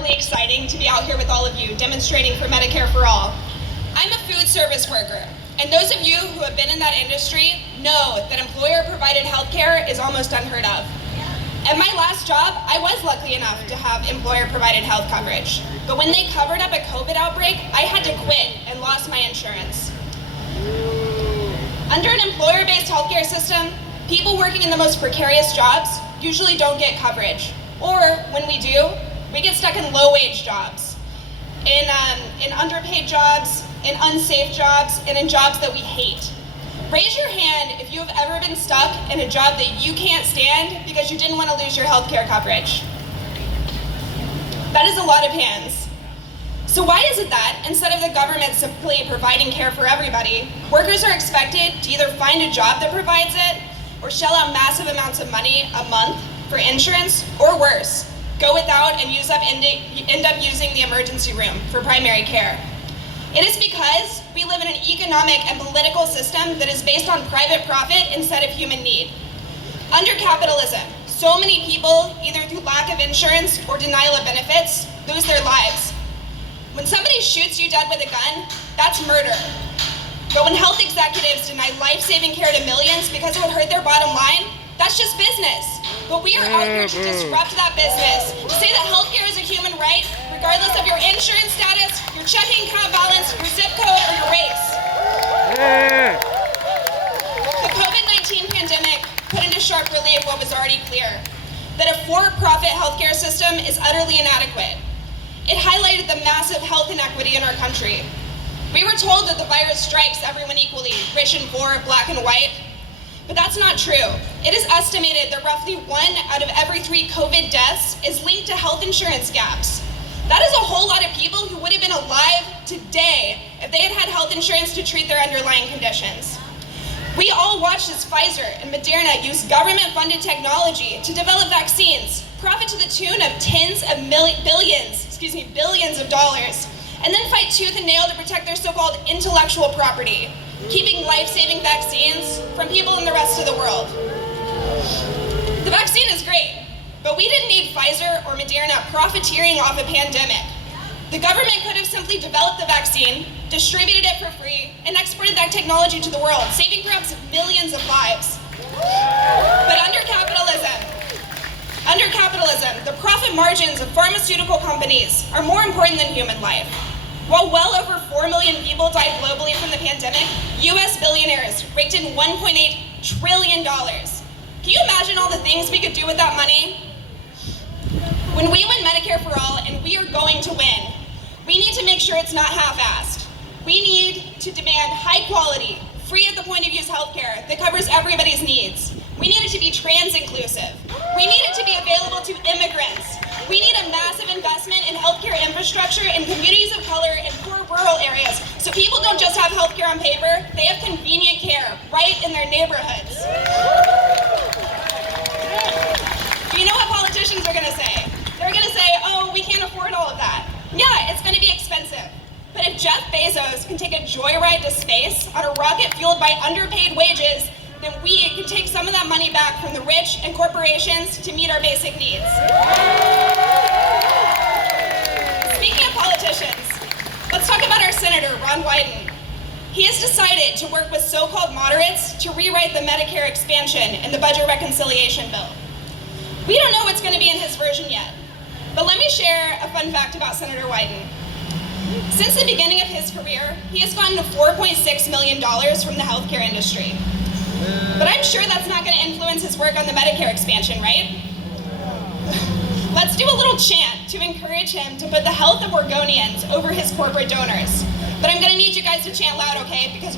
incredibly exciting to be out here with all of you demonstrating for Medicare for All. I'm a food service worker, and those of you who have been in that industry know that employer-provided healthcare is almost unheard of. At my last job, I was lucky enough to have employer-provided health coverage. But when they covered up a COVID outbreak, I had to quit and lost my insurance. Under an employer-based healthcare system, people working in the most precarious jobs usually don't get coverage. Or when we do, we get stuck in low-wage jobs, in underpaid jobs, in unsafe jobs, and in jobs that we hate. Raise your hand if you have ever been stuck in a job that you can't stand because you didn't want to lose your healthcare coverage. That is a lot of hands. So why is it that, instead of the government simply providing care for everybody, workers are expected to either find a job that provides it, or shell out massive amounts of money a month for insurance, or worse, go without and end up using the emergency room for primary care? It is because we live in an economic and political system that is based on private profit instead of human need. Under capitalism, so many people, either through lack of insurance or denial of benefits, lose their lives. When somebody shoots you dead with a gun, that's murder. But when health executives deny life-saving care to millions because it would hurt their bottom line, that's just business. But we are out here to disrupt that business, to say that healthcare is a human right, regardless of your insurance status, your checking account balance, your zip code, or your race. The COVID-19 pandemic put into sharp relief what was already clear, that a for-profit healthcare system is utterly inadequate. It highlighted the massive health inequity in our country. We were told that the virus strikes everyone equally, rich and poor, black and white. But that's not true. It is estimated that roughly 1 out of every 3 COVID deaths is linked to health insurance gaps. That is a whole lot of people who would have been alive today if they had had health insurance to treat their underlying conditions. We all watched as Pfizer and Moderna used government-funded technology to develop vaccines, profit to the tune of billions of dollars, and then fight tooth and nail to protect their so-called intellectual property, keeping life-saving vaccines from people in the rest of the world. The vaccine is great, but we didn't need Pfizer or Moderna profiteering off a pandemic. The government could have simply developed the vaccine, distributed it for free, and exported that technology to the world, saving perhaps millions of lives. But under capitalism, the profit margins of pharmaceutical companies are more important than human life. While well over 4 million people died globally from the pandemic, US billionaires raked in $1.8 trillion. Can you imagine all the things we could do with that money? When we win Medicare for All, and we are going to win, we need to make sure it's not half-assed. We need to demand high quality, free at the point of use healthcare that covers everybody's needs. We need it to be trans-inclusive. We need it to be available to immigrants. We need a massive investment in healthcare infrastructure in communities of color and poor rural areas, so people don't just have healthcare on paper, they have convenient care right in their neighborhoods. Do you know what politicians are gonna say? They're gonna say, oh, we can't afford all of that. Yeah, it's gonna be expensive. But if Jeff Bezos can take a joyride to space on a rocket fueled by underpaid wages, then we can take some of that money back from the rich and corporations to meet our basic needs. Speaking of politicians, let's talk about our Senator, Ron Wyden. He has decided to work with so-called moderates to rewrite the Medicare expansion and the budget reconciliation bill. We don't know what's going to be in his version yet, but let me share a fun fact about Senator Wyden. Since the beginning of his career, he has gotten $4.6 million from the healthcare industry. But I'm sure that's not going to influence his work on the Medicare expansion, right? Let's do a little chant to encourage him to put the health of Oregonians over his corporate donors. But I'm going to need you guys to chant loud, okay? Because